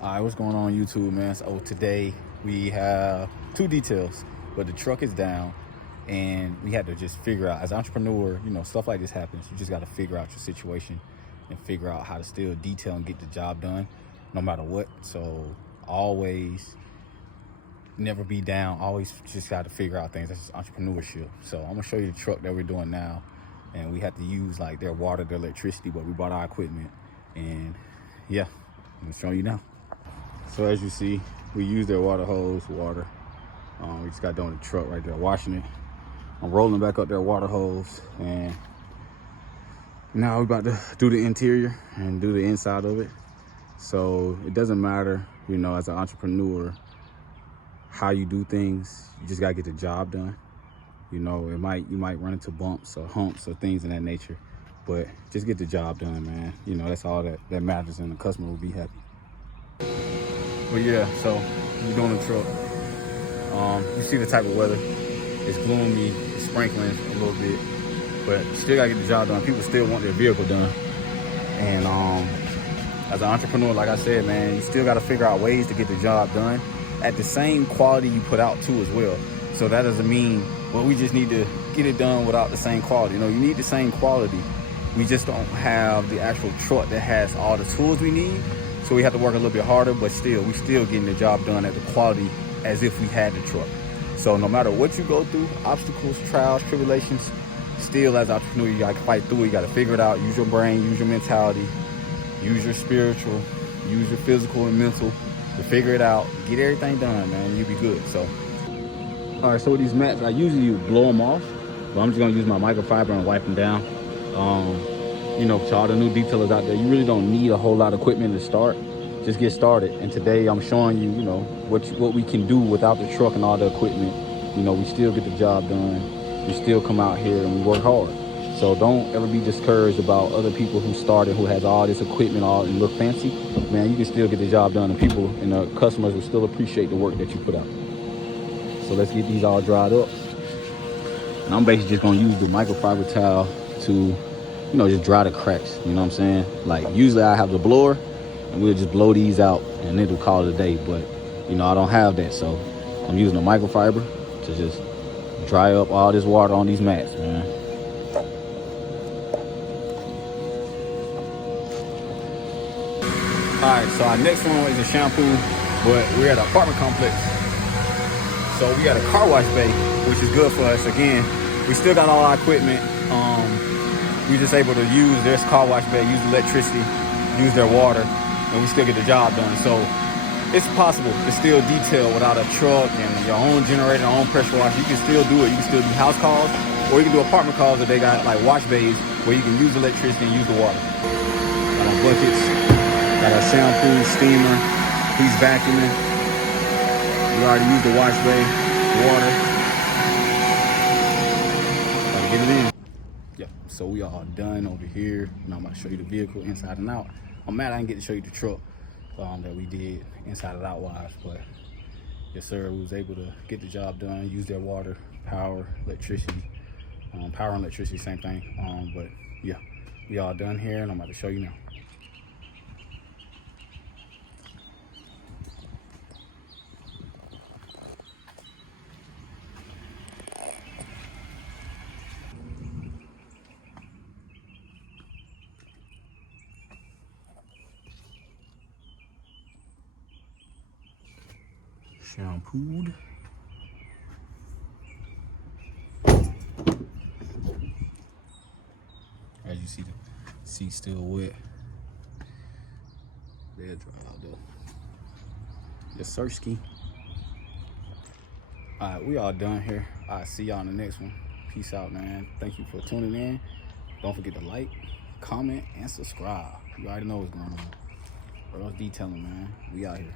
All right, what's going on YouTube, man? So today we have two details, but the truck is down and we had to just figure out, as an entrepreneur, you know, stuff like this happens. You just got to figure out your situation and figure out how to still detail and get the job done no matter what. So always never be down, always just got to figure out things. That's just entrepreneurship. So I'm gonna show you the truck that we're doing now, and we had to use like their water, their electricity, but we bought our equipment, and yeah, I'm gonna show you now. So as you see, we use their water hose, water. We just got done with the truck right there, washing it. I'm rolling back up their water hose, and now we're about to do the interior and do the inside of it. So it doesn't matter, you know, as an entrepreneur, how you do things. You just gotta get the job done. You know, you might run into bumps or humps or things in that nature, but just get the job done, man. You know, that's all that matters, and the customer will be happy. But yeah, so we're doing the truck. You see the type of weather. It's gloomy, it's sprinkling a little bit, but you still gotta get the job done. People still want their vehicle done. And as an entrepreneur, like I said, man, you still gotta figure out ways to get the job done at the same quality you put out too as well. So that doesn't mean, well, we just need to get it done without the same quality. You know, you need the same quality. We just don't have the actual truck that has all the tools we need. So we have to work a little bit harder, but still, we still getting the job done at the quality as if we had the truck. So no matter what you go through, obstacles, trials, tribulations, still as an entrepreneur, you gotta fight through it. You gotta figure it out, use your brain, use your mentality, use your spiritual, use your physical and mental to figure it out, get everything done, man, you'll be good. So, all right, so with these mats, I usually blow them off, but I'm just gonna use my microfiber and wipe them down. You know, to all the new detailers out there, you really don't need a whole lot of equipment to start. Just get started. And today I'm showing you, you know, what we can do without the truck and all the equipment. You know, we still get the job done. We still come out here and we work hard. So don't ever be discouraged about other people who started, who has all this equipment, all and look fancy. Man, you can still get the job done, and people and the customers will still appreciate the work that you put out. So let's get these all dried up. And I'm basically just gonna use the microfiber towel to, you know, just dry the cracks. You know what I'm saying? Like usually I have the blower and we'll just blow these out and it'll call it a day. But you know, I don't have that, so I'm using the microfiber to just dry up all this water on these mats, man. All right, so our next one is a shampoo, but we're at an apartment complex. So we got a car wash bay, which is good for us. Again, we still got all our equipment. We just able to use their car wash bay, use electricity, use their water, and we still get the job done. So it's possible to still detail without a truck and your own generator, your own pressure washer. You can still do it. You can still do house calls, or you can do apartment calls that they got like wash bays where you can use electricity and use the water. Got our buckets, got our shampoo, steamer, he's vacuuming. We already used the wash bay, water. Gotta get it in. Yep, so we all done over here. Now I'm about to show you the vehicle inside and out. I'm mad I didn't get to show you the truck that we did inside and out wise, but yes sir, we was able to get the job done, use their water, power, electricity. Power and electricity, same thing. But yeah, we all done here and I'm about to show you now. Shampooed. As you see, the seat's still wet. They'll dry out though. Yes, sir, ski. All right, we all done here. I'll see y'all in the next one. Peace out, man. Thank you for tuning in. Don't forget to like, comment, and subscribe. You already know what's going on. Earls Detailing, man. We out here.